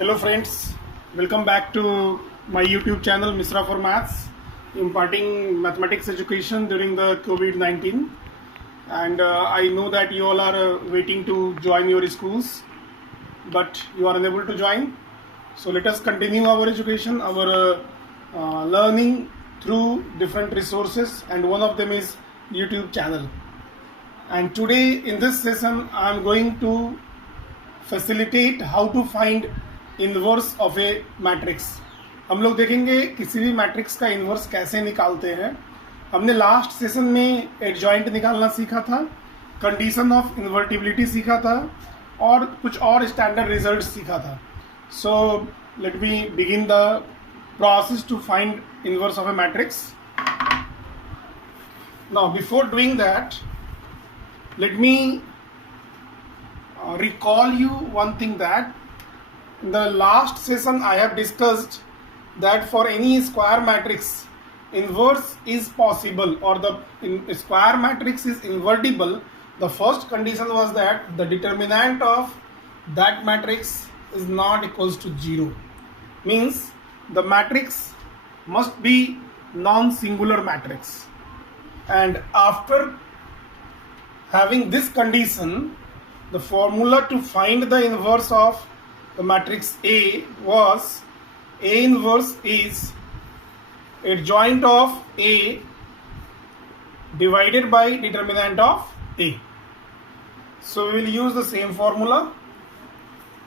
Hello friends, welcome back to my YouTube channel Misra for Maths, imparting mathematics education during the COVID-19. And I know that you all are waiting to join your schools, but you are unable to join. So let us continue our education, our learning through different resources, and one of them is YouTube channel. And today in this session I am going to facilitate how to find inverse of a matrix. हम लोग देखेंगे किसी भी matrix का inverse कैसे निकालते हैं। हमने लास्ट सेशन में एडजॉइंट निकालना सीखा था, कंडीशन ऑफ इन्वर्टिबिलिटी सीखा था और कुछ और स्टैंडर्ड रिजल्ट सीखा था। So let me begin the process to find inverse of a matrix. Now before doing that let me recall you one thing that in the last session I have discussed that for any square matrix inverse is possible or the square matrix is invertible. The first condition was that the determinant of that matrix is not equals to 0, means the matrix must be non-singular matrix. And after having this condition, the formula to find the inverse of the matrix A was A inverse is adjoint of A divided by determinant of A. So we will use the same formula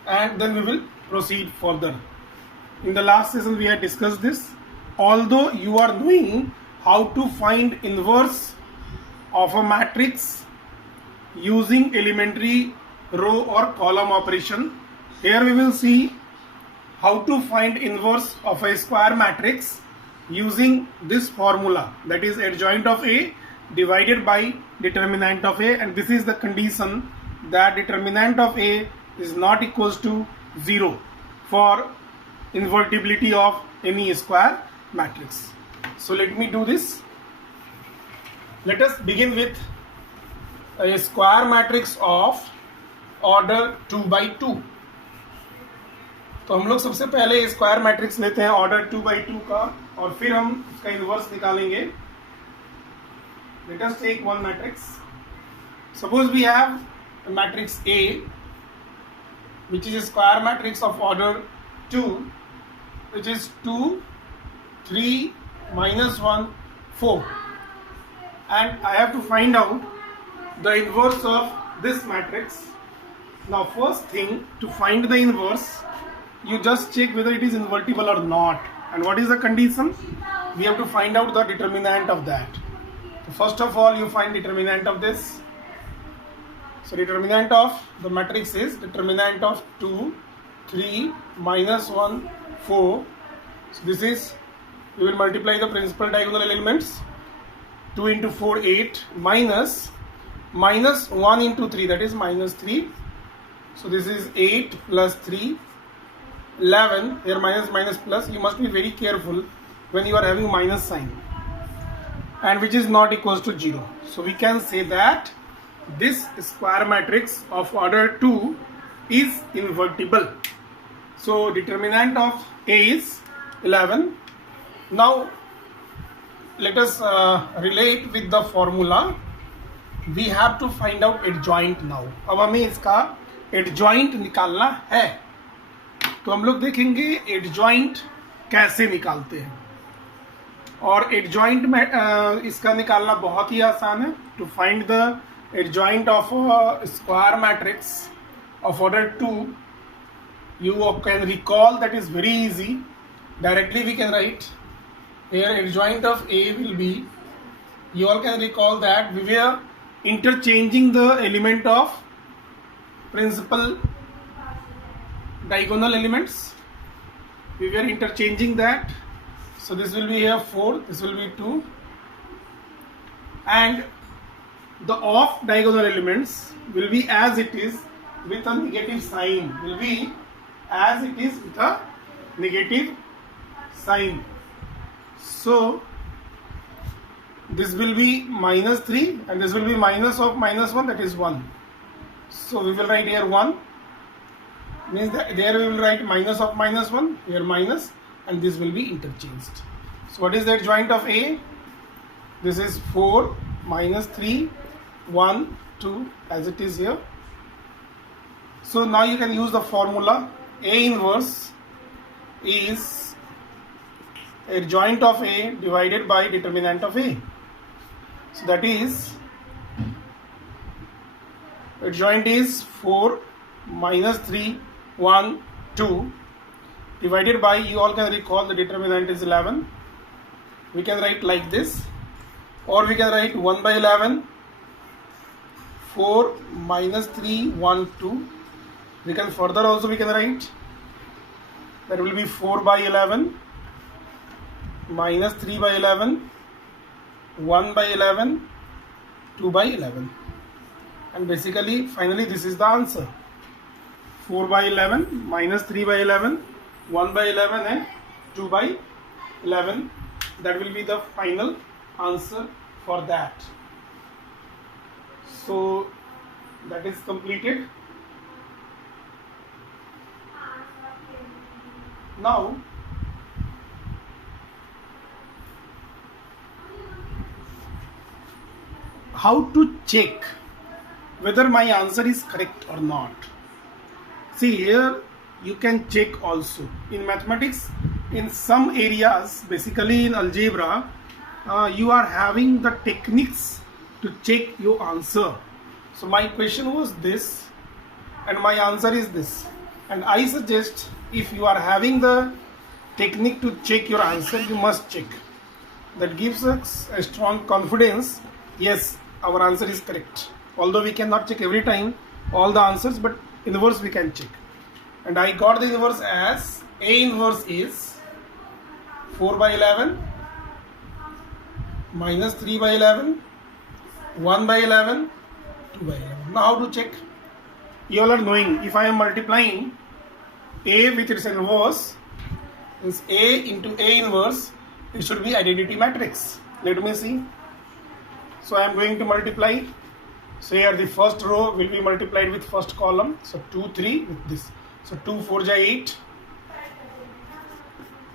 and then we will proceed further. In the last session we had discussed this. Although you are knowing how to find inverse of a matrix using elementary row or column operation, here we will see how to find inverse of a square matrix using this formula, that is adjoint of A divided by determinant of A, and this is the condition that determinant of A is not equals to 0 for invertibility of any square matrix. So let me do this. Let us begin with a square matrix of order 2 by 2. तो हम लोग सबसे पहले square matrix लेते हैं order 2 by 2 का और फिर हम उसका इनवर्स निकालेंगे. Let us take one matrix. Suppose we have matrix A which is a square matrix of order 2, which is 2 3 minus 1 4, and I have to find out the inverse of this matrix. Now first thing, to find the inverse you just check whether it is invertible or not, and what is the condition? We have to find out the determinant of that. So first of all you find determinant of this. So determinant of the matrix is determinant of 2 3 minus 1 4. So this is, we will multiply the principal diagonal elements. 2 into 4 8 minus 1 into 3, that is minus 3. So this is 8 plus 3 11. Here minus plus, you must be very careful when you are having minus sign, and which is not equals to 0. So we can say that this square matrix of order 2 is invertible. So determinant of A is 11. Now let us relate with the formula. We have to find out adjoint now. अब हमें इसका adjoint निकालना है, तो हम लोग देखेंगे adjoint कैसे निकालते हैं. और adjoint में इसका निकालना बहुत ही आसान है. To find the adjoint of a square matrix of order 2, you can recall that is very easy. Directly we can write here adjoint of A will be, you all can recall that we were interchanging the element of principal diagonal elements. We were interchanging that. So this will be here 4, this will be 2, and the off diagonal elements will be as it is with a negative sign, will be as it is with a negative sign. So this will be minus 3 and this will be minus of minus 1, that is 1. So we will write here 1. means that there we will write minus of minus 1, here minus, and this will be interchanged. So what is the adjoint of A? This is 4 minus 3 1 2 as it is here. So now you can use the formula. A inverse is adjoint of A divided by determinant of A. So that is adjoint is 4 minus 3 1 2 divided by, you all can recall the determinant is 11. We can write like this, or we can write 1 by 11 4 minus 3 1 2. We can further also we can write that will be 4 by 11 minus 3 by 11 1 by 11 2 by 11, and basically finally this is the answer. 4 by 11 minus 3 by 11 1 by 11 and 2 by 11, that will be the final answer for that. So that is completed. Now how to check whether my answer is correct or not? See, here you can check also. In mathematics, in some areas, basically in algebra, you are having the techniques to check your answer. So my question was this and my answer is this, and I suggest if you are having the technique to check your answer, you must check. That gives us a strong confidence. Yes, our answer is correct. Although we cannot check every time all the answers, but inverse we can check. And I got the inverse as A inverse is 4 by 11 minus 3 by 11 1 by 11 2 by 11. Now how to check? You all are knowing, if I am multiplying A with its inverse, means A into A inverse, it should be identity matrix. Let me see. So I am going to multiply. So here the first row will be multiplied with first column. So 2 3 with this. So 2 4 ja 8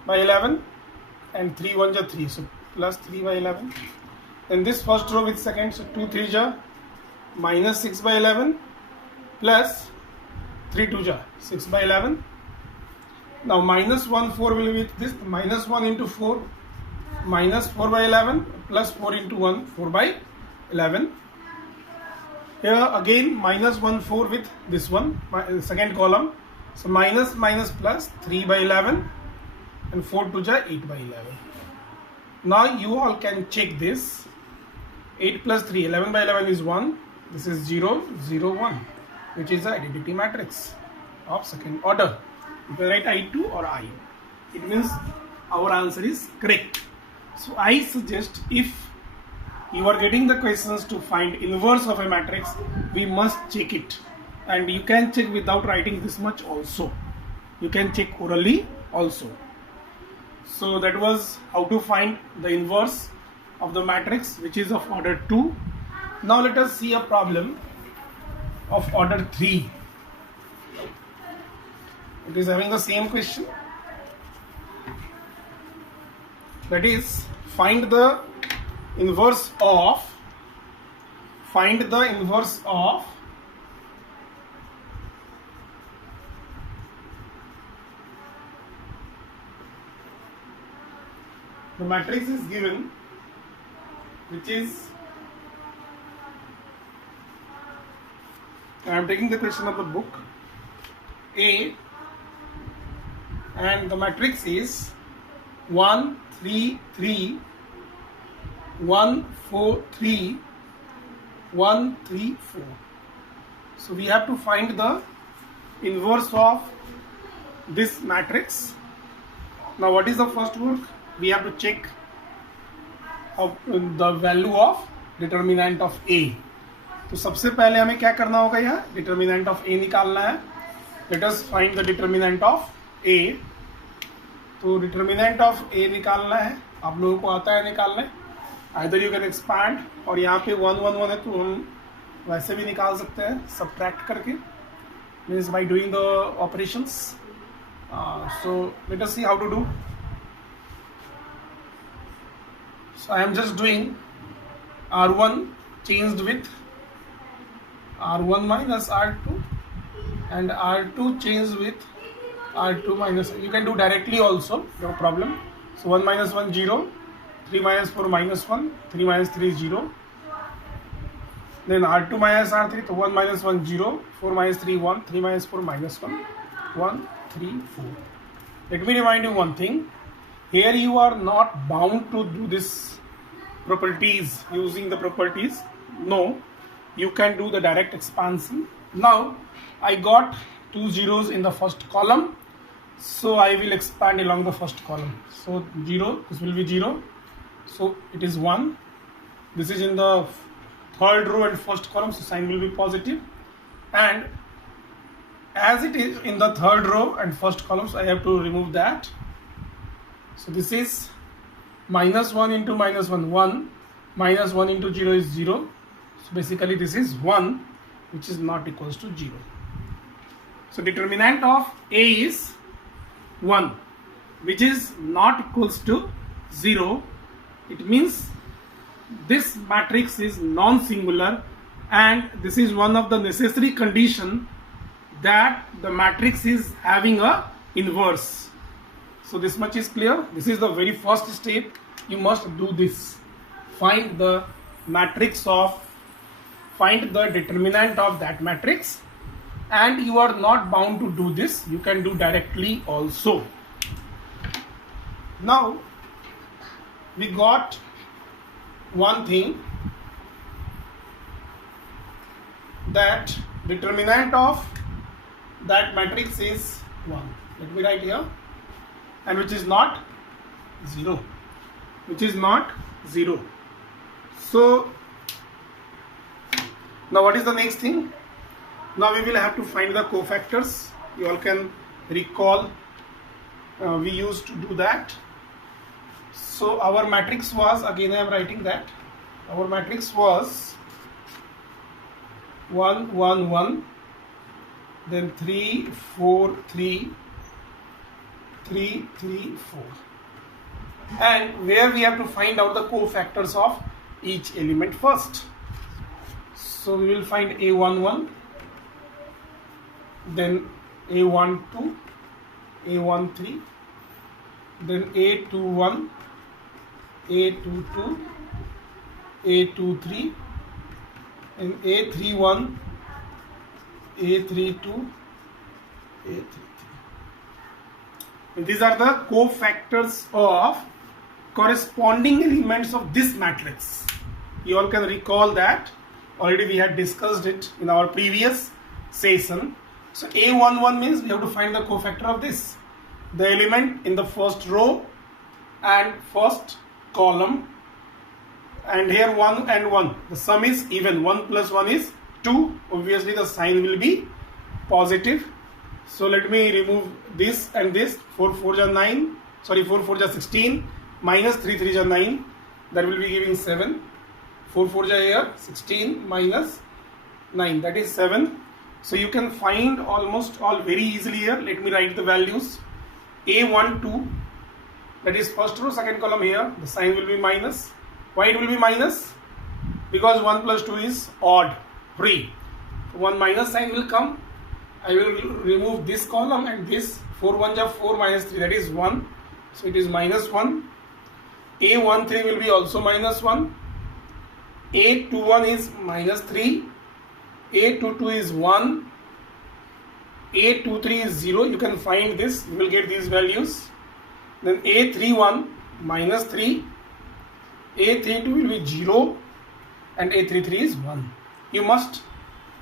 by 11 and 3 1 ja 3. So plus 3 by 11. Then this first row with second. So 2 3 ja minus 6 by 11 plus 3 2 ja 6 by 11. Now minus 1 4 will be with this, minus 1 into 4 minus 4 by 11 plus 4 into 1 4 by 11. Here again minus 1 4 with this one, second column. So minus minus plus 3 by 11 and 4 2 ja 8 by 11. Now you all can check this. 8 plus 3, 11 by 11 is 1. This is 0 0 1, which is the identity matrix of second order. You can write I2 or I. It means our answer is correct. So I suggest if you are getting the questions to find inverse of a matrix, we must check it. And you can check without writing this much also. You can check orally also. So that was how to find the inverse of the matrix, which is of order 2. Now let us see a problem of order 3. It is having the same question. That is, find the inverse of the matrix is given, which is, I am taking the question of the book, A, and the matrix is 1 3 3 1 4 3 1 3 4. So we have to find the inverse of this matrix. Now what is the first work? We have to check the value of determinant of A. तो सबसे पहले हमें क्या करना होगा, यहाँ determinant of A निकालना है. Let us find the determinant of A. तो determinant of A निकालना है, आप लोगों को आता है निकालने. Either you can expand, और यहाँ पे 1 1 1 है तो हम वैसे भी निकाल सकते हैं subtract करके. means by doing the operations. So let us see how to do. So I am just doing R1 changed with R1 minus R2 and R2 changed with R2 minus. You can do directly also, no problem. So 1 minus 1 0, 3 minus 4 minus 1, 3 minus 3 0. Then R2 minus R3, so 1 minus 1 0, 4 minus 3 1, 3 minus 4 minus 1, 1 3 4. Let me remind you one thing. Here you are not bound to do this properties using the properties. No, you can do the direct expansion. Now I got 2 zeros in the first column, so I will expand along the first column. So 0, this will be 0, so it is 1. This is in the third row and first column, so sign will be positive. And as it is in the third row and first column, so I have to remove that. So this is minus 1 into minus 1, 1, minus 1 into 0 is 0. So basically this is 1, which is not equals to 0. So determinant of A is 1, which is not equals to 0. It means this matrix is non-singular, and this is one of the necessary condition that the matrix is having a inverse. So this much is clear. This is the very first step. You must do this. Find the determinant of that matrix, and you are not bound to do this. You can do directly also. Now we got one thing, that determinant of that matrix is 1. Let me write here, and which is not 0, So now what is the next thing? Now we will have to find the cofactors. You all can recall we used to do that. So our matrix was, again I am writing that, our matrix was 1 1 1, then 3 4 3, 3 3 4, and where we have to find out the cofactors of each element first. So we will find A11, then A12, A13, then A21, A22, A23, and A31, A32, A33. And these are the cofactors of corresponding elements of this matrix. You all can recall that already we had discussed it in our previous session. So A11 means we have to find the cofactor of this, the element in the first row and first column, and here 1 and 1, the sum is even. 1 plus 1 is 2. Obviously the sign will be positive. So let me remove this and this. 4 4 are 9, sorry, 4 4 are 16, minus 3 3 are 9, that will be giving 7. 4 4 are here, 16 minus 9, that is 7. So you can find almost all very easily here. Let me write the values. A12, that is first row, second column here, the sign will be minus. Why it will be minus? Because 1 plus 2 is odd, free. So 1 minus sign will come. I will remove this column and this. 4 1 are 4 minus 3, that is 1. So it is minus 1. A13 will be also minus 1. A21 is minus 3. A22 is 1. A23 is 0. You can find this. You will get these values. Then A31 minus 3. A32 will be 0. And A33 is 1. You must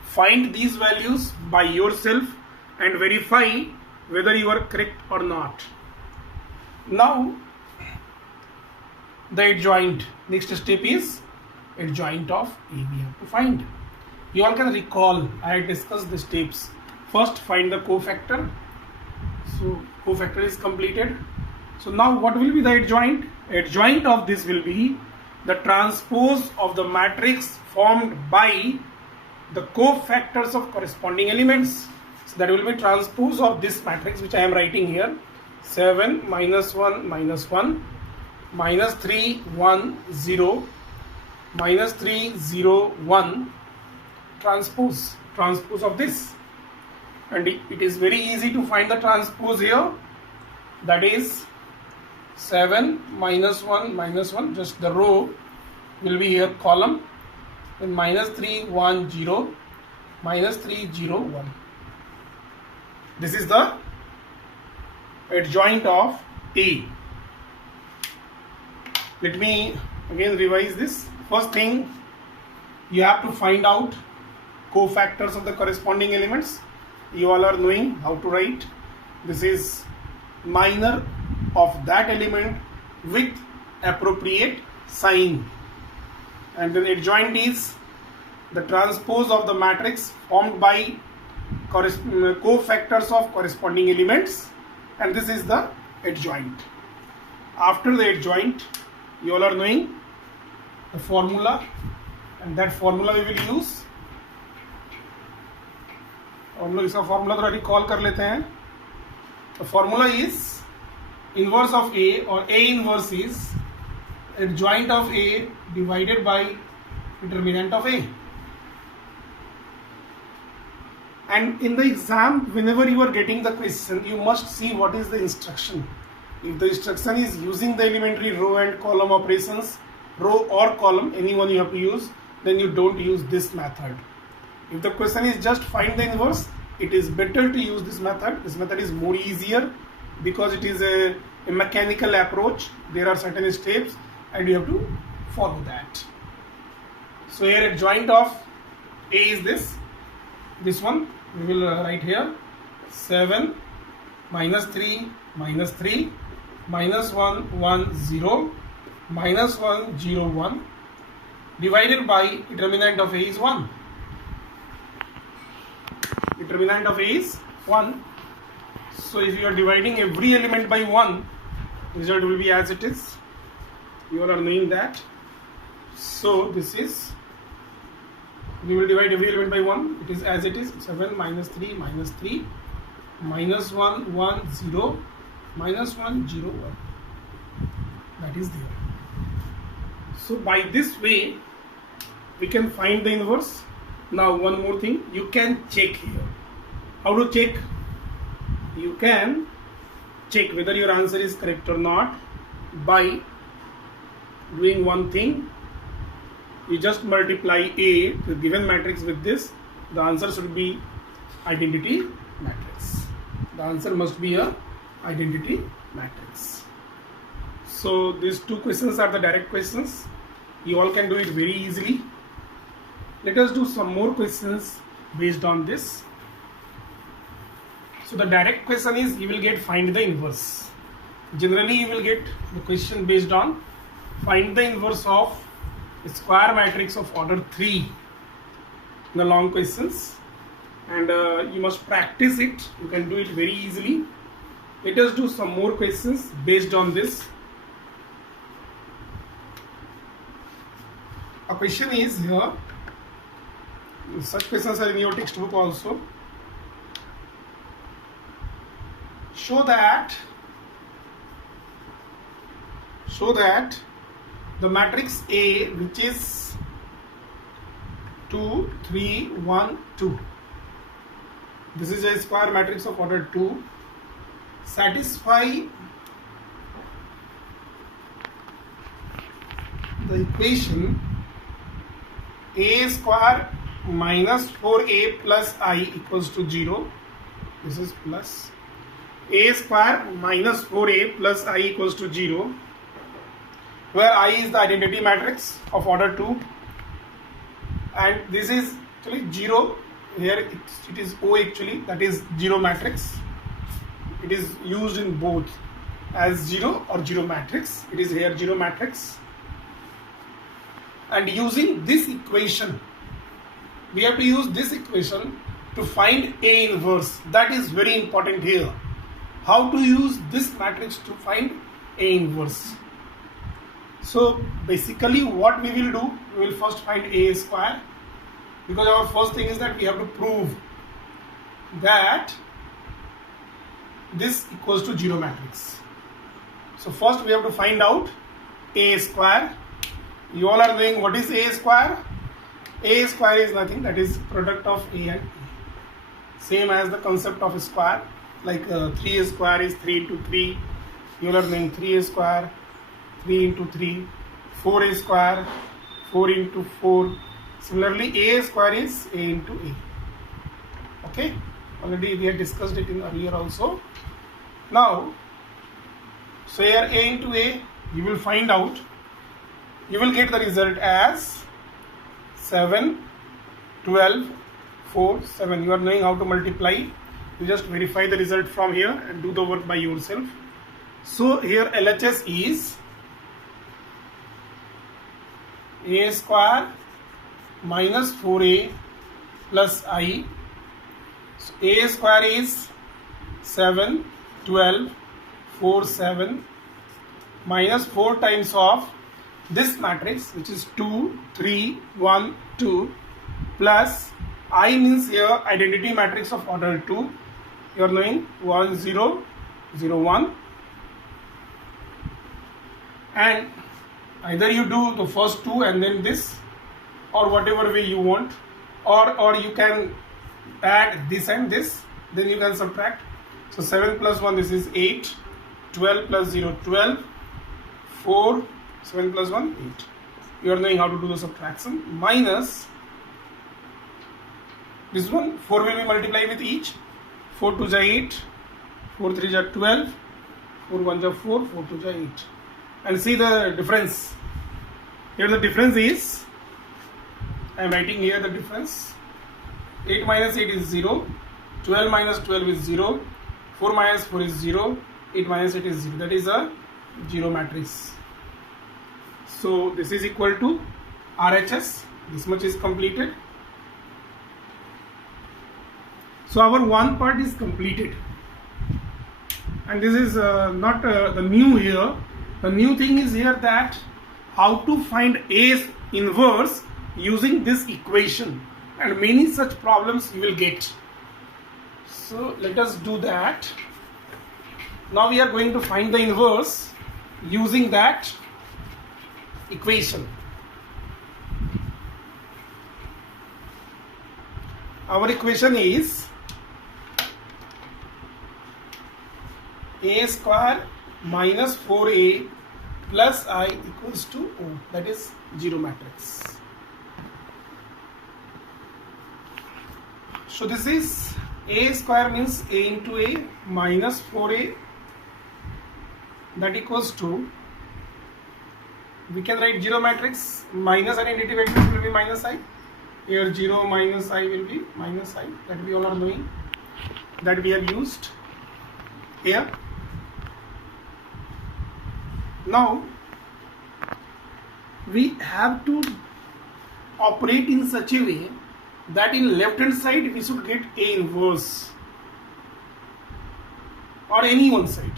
find these values by yourself and verify whether you are correct or not. Now the adjoint. Next step is adjoint of A we have to find. You all can recall I discussed the steps. First find the cofactor. So cofactor is completed. So now what will be the adjoint? Adjoint of this will be the transpose of the matrix formed by the cofactors of corresponding elements. So that will be transpose of this matrix which I am writing here. 7 minus 1 minus 1 minus 3 1 0 minus 3 0 1 transpose of this, and it is very easy to find the transpose here. That is 7 minus 1 just the row will be here column, then minus 3 1 0 minus 3 0 1. This is the adjoint of A. Let me again revise this. First thing, you have to find out cofactors of the corresponding elements. You all are knowing how to write. This is minor of that element with appropriate sign, and then adjoint is the transpose of the matrix formed by cofactors of corresponding elements, and this is the adjoint. After the adjoint, you all are knowing the formula, and that formula we will use. हम लोग इसका formula थोड़ा recall कर लेते हैं. The formula is inverse of A, or A inverse is adjoint of A divided by determinant of A. And in the exam, whenever you are getting the question, you must see what is the instruction. If the instruction is using the elementary row and column operations, row or column, anyone you have to use, then you don't use this method. If the question is just find the inverse, it is better to use this method. This method is more easier because it is a mechanical approach. There are certain steps and you have to follow that. So here adjoint of A is this one we will write here. 7 minus 3 minus 3 minus 1 1 0 minus 1 0 1 divided by determinant of A is 1. Determinant of A is 1. So if you are dividing every element by 1, result will be as it is. You all are knowing that. So this is, we will divide every element by 1. It is as it is. 7 minus 3 minus 3 minus 1 1 0 minus 1 0 1. That is there. So by this way we can find the inverse. Now one more thing, you can check here. How to check? You can check whether your answer is correct or not by doing one thing. You just multiply A, the given matrix, with this. The answer should be identity matrix. The answer must be a identity matrix. So these two questions are the direct questions. You all can do it very easily. Let us do some more questions based on this. So the direct question is, you will get find the inverse. Generally you will get the question based on find the inverse of a square matrix of order 3 in the long questions, and you must practice it. You can do it very easily. Let us do some more questions based on this. A question is here. Such questions are in your textbook also. Show that the matrix A, which is 2 3 1 2, this is a square matrix of order 2, satisfy the equation A square minus 4A plus I equals to 0. This is plus A square minus 4A plus I equals to 0, where I is the identity matrix of order 2, and this is actually 0. Here it is O actually, that is 0 matrix. It is used in both as 0 or 0 matrix. It is here 0 matrix. And using this equation, we have to use this equation to find A inverse. That is very important here. How to use this matrix to find A inverse. So basically what we will do, we will first find A square, because our first thing is that we have to prove that this equals to 0 matrix. So first we have to find out A square. You all are knowing what is A square. A square is nothing, that is product of A and A. Same as the concept of a square, like 3A square is 3 into 3. You all are knowing 3A square, 3 into 3. 4A square, 4 into 4. Similarly, A square is A into A. Okay, already we had discussed it in earlier also. Now, so here A into A, you will find out, you will get the result as 7, 12, 4, 7. You are knowing how to multiply. You just verify the result from here and do the work by yourself. So here LHS is A square minus 4A plus I. So A square is 7, 12, 4, 7 minus 4 times of this matrix, which is 2, 3, 1, 2, plus I means here identity matrix of order 2. You are knowing 1, 0, 0, 1. And either you do the first two and then this, or whatever way you want, or you can add this and this, then you can subtract. So 7 plus 1, this is 8, 12 plus 0, 12, 4, 7 plus 1, 8. You are knowing how to do the subtraction. Minus this one, 4 will be multiplied with each. 4 2 is 8, 4 3 is 12, 4 1 is 4, 4 2 is 8. And see the difference. Here the difference is, I am writing here the difference. 8 minus 8 is 0, 12 minus 12 is 0, 4 minus 4 is 0, 8 minus 8 is 0. That is a 0 matrix. So this is equal to RHS. This much is completed. So our one part is completed. And this is not the new here. The new thing is here that how to find A inverse using this equation, and many such problems you will get. So let us do that. Now we are going to find the inverse using that equation. Our equation is A square minus 4A plus I equals to O, that is 0 matrix. So this is A square means A into A minus 4A, that equals to, we can write 0 matrix, minus identity vector will be minus I. Here 0 minus I will be minus I, that we all are knowing, that we have used here. Now we have to operate in such a way that in left hand side we should get A inverse, or any one side.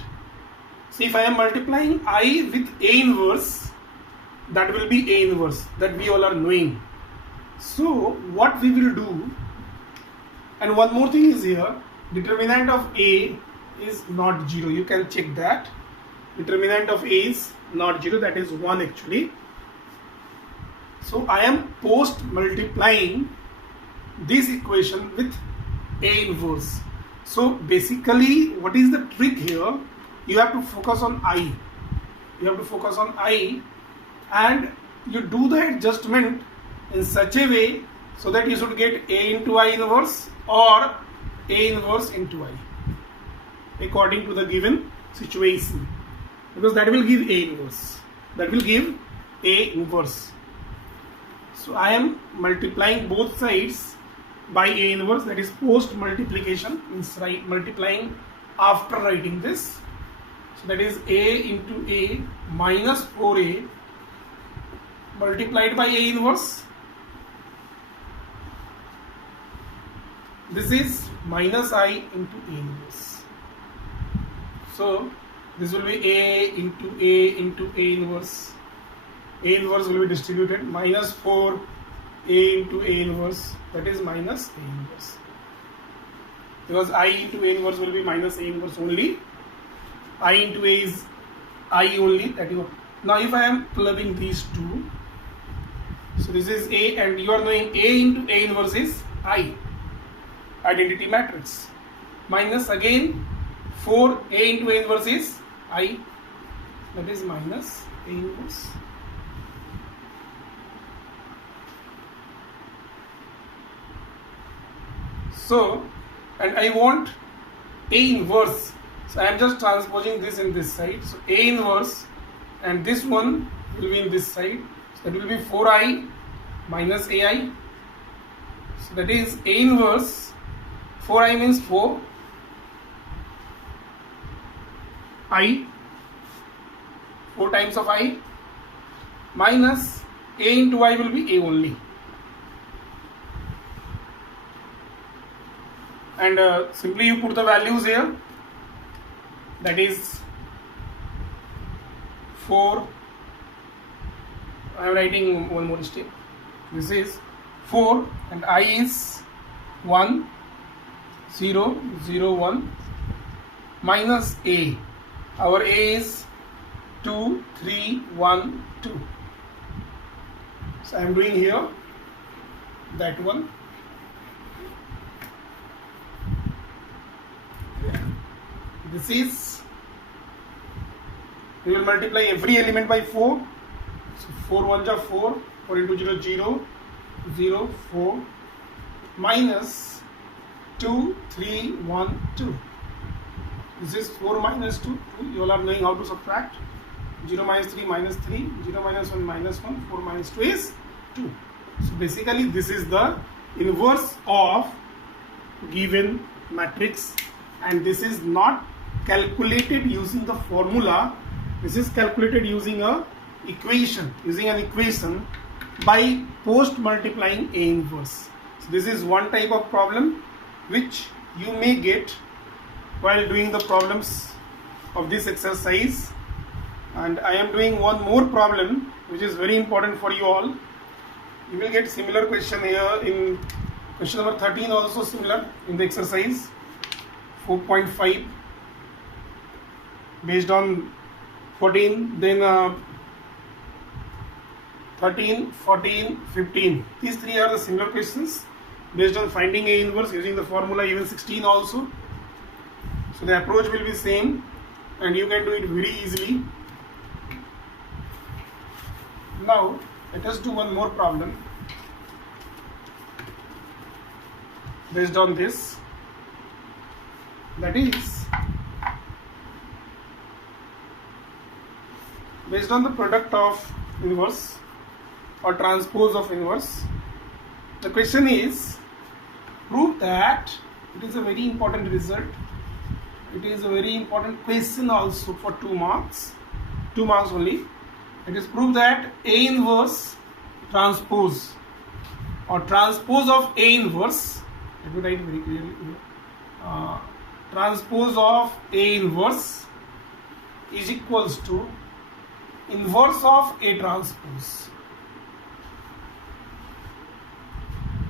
See, if I am multiplying I with A inverse, that will be A inverse, that we all are knowing. So what we will do, and one more thing is here, determinant of A is not 0. You can check that. Determinant of A is not 0, that is 1 actually. So I am post multiplying this equation with A inverse. So basically what is the trick here? You have to focus on I. You have to focus on I, and you do the adjustment in such a way so that you should get A into I inverse or A inverse into I according to the given situation, because that will give A inverse. That will give A inverse. So I am multiplying both sides by A inverse, that is post multiplication, means multiplying after writing this. So that is A into A minus 4A multiplied by A inverse. This is minus I into A inverse. So this will be A into A into A inverse. A inverse will be distributed minus 4 A into A inverse, that is minus A inverse. because I into A inverse will be minus A inverse only. I into A is I only, that you. Now if I am clubbing these two, so this is A and you are knowing A into A inverse is I, identity matrix, minus again 4 A into A inverse is I, that is minus A inverse. So, and I want A inverse, so I am just transposing this in this side. So A inverse and this one will be in this side, so that will be 4I minus AI. So that is A inverse, 4I means 4, I, 4 times of I, minus A into I will be A only. And simply you put the values here, that is 4, I am writing one more step, this is 4 and I is 1, 0, 0, 1, minus A, our A is 2, 3, 1, 2, so I am doing here that one. This is, we will multiply every element by 4, so 4 1s are 4, 4 into 0 0, 0 4, minus 2 3 1 2, this is 4 minus 2, 2, you all are knowing how to subtract, 0 minus 3 minus 3, 0 minus 1 minus 1, 4 minus 2 is 2, so basically this is the inverse of given matrix, and this is not calculated using the formula, this is calculated using an equation by post multiplying A inverse. So this is one type of problem which you may get while doing the problems of this exercise, and I am doing one more problem which is very important for you all. You will get similar question here in question number 13, also similar in the exercise 4.5 based on 14, then 13, 14, 15. These three are the similar questions based on finding A inverse using the formula, even 16 also. So the approach will be same and you can do it very easily. Now let us do one more problem based on this, that is based on the product of inverse or transpose of inverse. The question is, prove that, it is a very important result, it is a very important question also for 2 marks only. It is prove that A inverse transpose or transpose of A inverse, let me write very clearly here, transpose of A inverse is equals to inverse of A transpose.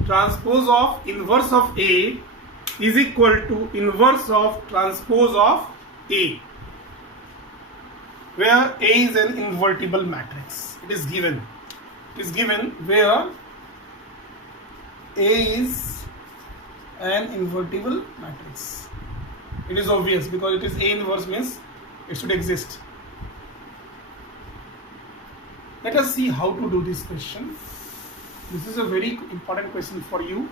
Transpose of inverse of A is equal to inverse of transpose of A, where A is an invertible matrix. It is given where A is an invertible matrix. It is obvious because it is A inverse, means it should exist. Let us see how to do this question. This is a very important question for you.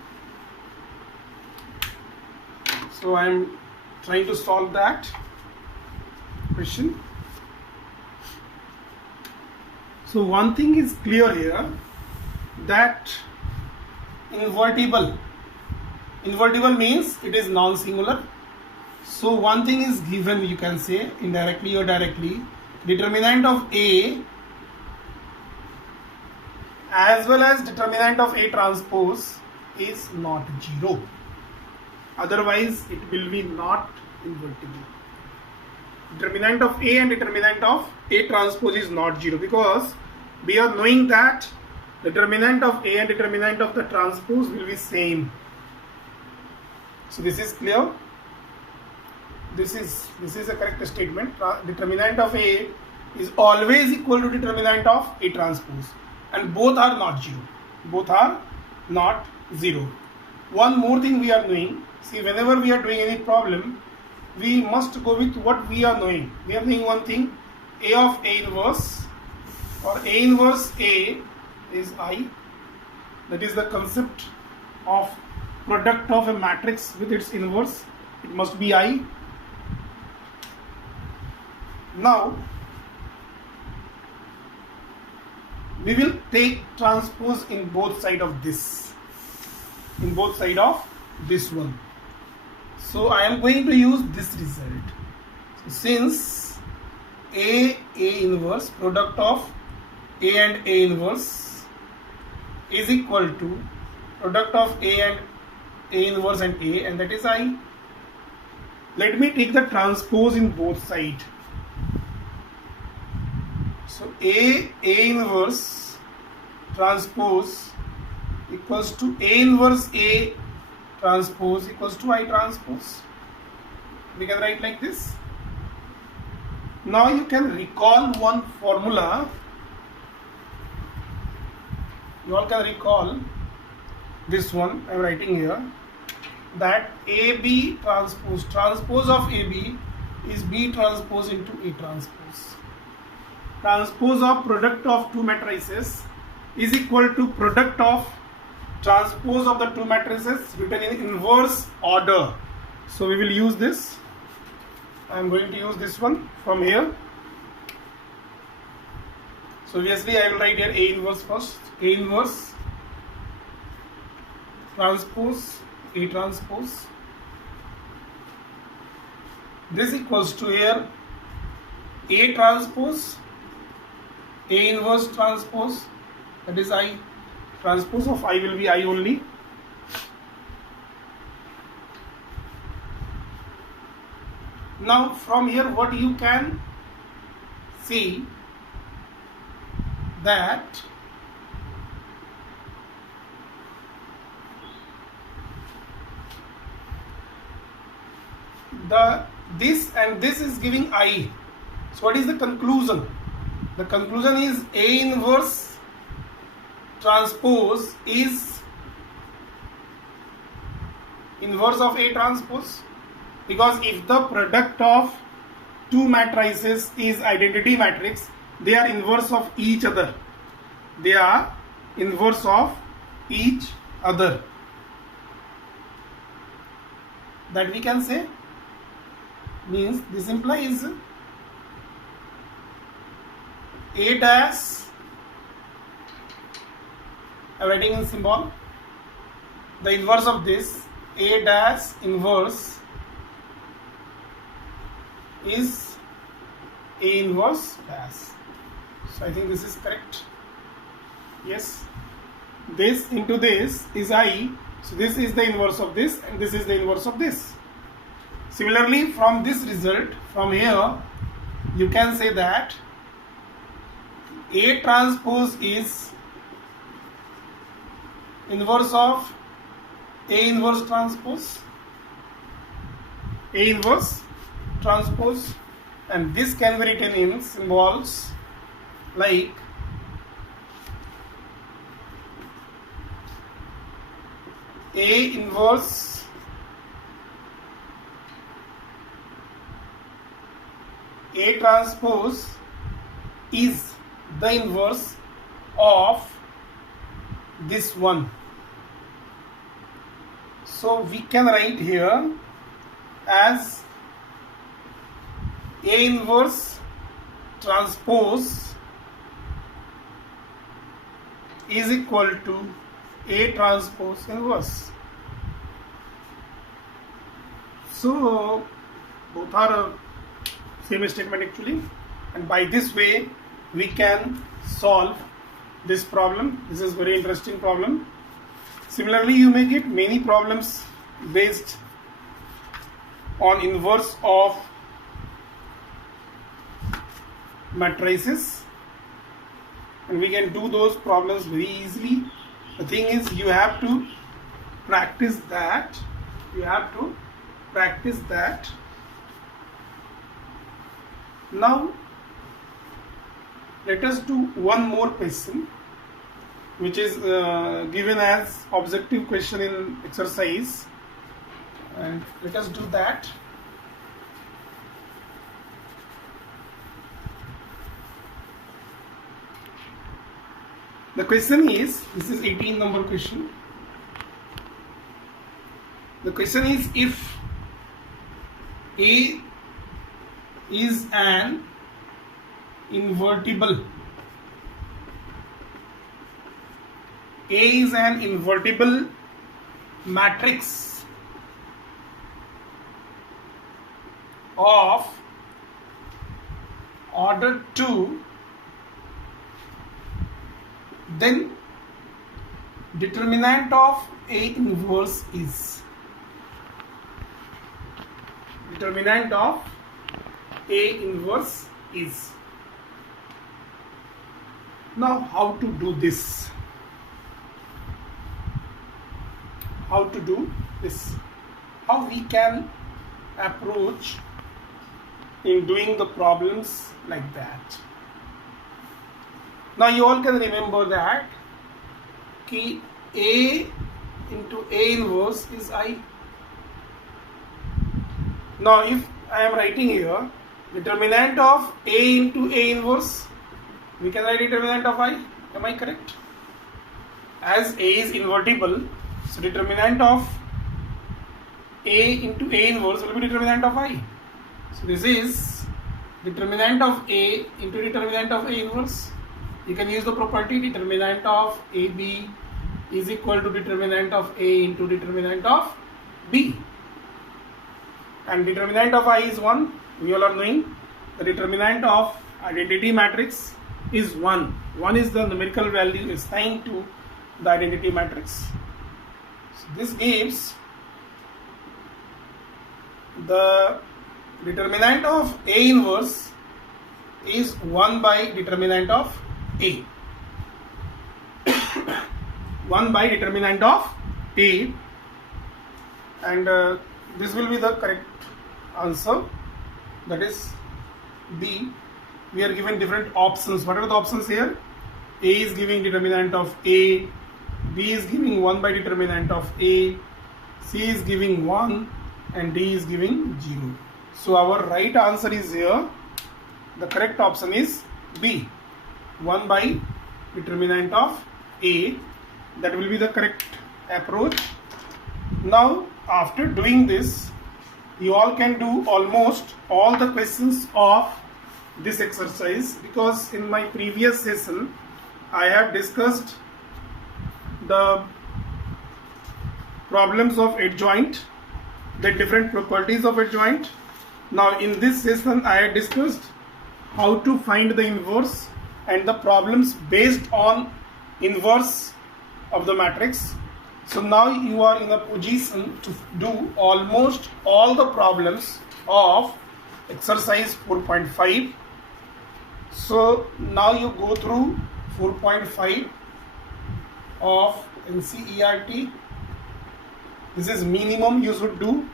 So I am trying to solve that question. So one thing is clear here, that invertible means it is non-singular. So one thing is given, you can say indirectly or directly, determinant of A as well as determinant of A transpose is not 0. Otherwise it will be not invertible. Determinant of A and determinant of A transpose is not 0 because we are knowing that determinant of A and determinant of the transpose will be same. So this is clear. This is a correct statement. Determinant of A is always equal to determinant of A transpose, and both are not zero. Both are not zero. One more thing we are doing. See, whenever we are doing any problem, we must go with what we are knowing. We are knowing one thing: A of A inverse, or A inverse A is I. That is the concept of product of a matrix with its inverse. It must be I. Now we will take transpose in both side of this, one. So I am going to use this result. So since A inverse, product of A and A inverse is equal to product of A and A inverse and A, and that is I. Let me take the transpose in both sides. So A inverse transpose equals to A inverse A transpose equals to I transpose. We can write like this. Now you can recall one formula. You all can recall this one. I am writing here that AB transpose of AB is B transpose into A transpose. Transpose of product of two matrices is equal to product of transpose of the two matrices written in inverse order. So we will use this. I am going to use this one from here. So obviously I will write here A inverse first. A inverse transpose A transpose. This equals to here A transpose A inverse transpose, that is I. Transpose of I will be I only. Now from here what you can see that this and this is giving I. So what is the conclusion? The conclusion is A inverse transpose is inverse of A transpose, because if the product of two matrices is identity matrix, they are inverse of each other. They are inverse of each other. That we can say, means this implies A dash, I am writing in symbol, the inverse of this, A dash inverse is A inverse dash. So I think this is correct. Yes. This into this is I. So this is the inverse of this and this is the inverse of this. Similarly, from this result, from here, you can say that A transpose is inverse of A inverse transpose. A inverse transpose, and this can be written in symbols like A inverse A transpose is the inverse of this one. So we can write here as A inverse transpose is equal to A transpose inverse. So both are same statement actually, and by this way we can solve this problem. This is very interesting problem. Similarly, you may get many problems based on inverse of matrices, and we can do those problems very easily. The thing is, you have to practice that You have to practice that. Now let us do one more question, which is given as objective question in exercise, and let us do that. The question is, this is 18 number question. The question is, if A is an invertible, A is an invertible matrix of order 2, then determinant of A inverse is. Determinant of A inverse is. Now how to do this? How to do this? How we can approach in doing the problems like that? Now you all can remember that कि A into A inverse is I. Now if I am writing here determinant of A into A inverse, we can write determinant of I. Am I correct? As A is invertible, so determinant of A into A inverse will be determinant of I. So this is determinant of A into determinant of A inverse. You can use the property determinant of AB is equal to determinant of A into determinant of B. And determinant of I is 1. We all are knowing the determinant of identity matrix is 1. 1 is the numerical value assigned to the identity matrix. So this gives the determinant of A inverse is 1 by determinant of A. 1 by determinant of A, and this will be the correct answer, that is B. We are given different options. What are the options here? A is giving determinant of A, B is giving 1 by determinant of A, C is giving 1, and D is giving 0. So our right answer is here. The correct option is B, 1 by determinant of A. That will be the correct approach. Now after doing this, you all can do almost all the questions of this exercise, because in my previous session I have discussed the problems of adjoint, the different properties of adjoint. Now in this session I have discussed how to find the inverse and the problems based on inverse of the matrix. So now you are in a position to do almost all the problems of exercise 4.5. So now you go through 4.5 of NCERT. This is minimum you should do,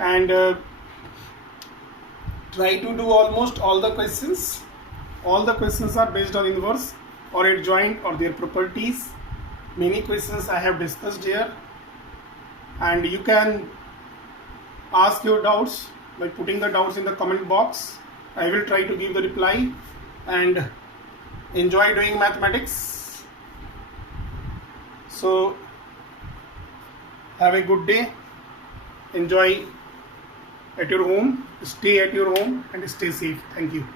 and try to do almost all the questions. All the questions are based on inverse or adjoint or their properties. Many questions I have discussed here, and you can ask your doubts by putting the doubts in the comment box. I will try to give the reply, and enjoy doing mathematics. So have a good day, enjoy at your home, stay at your home, and stay safe. Thank you.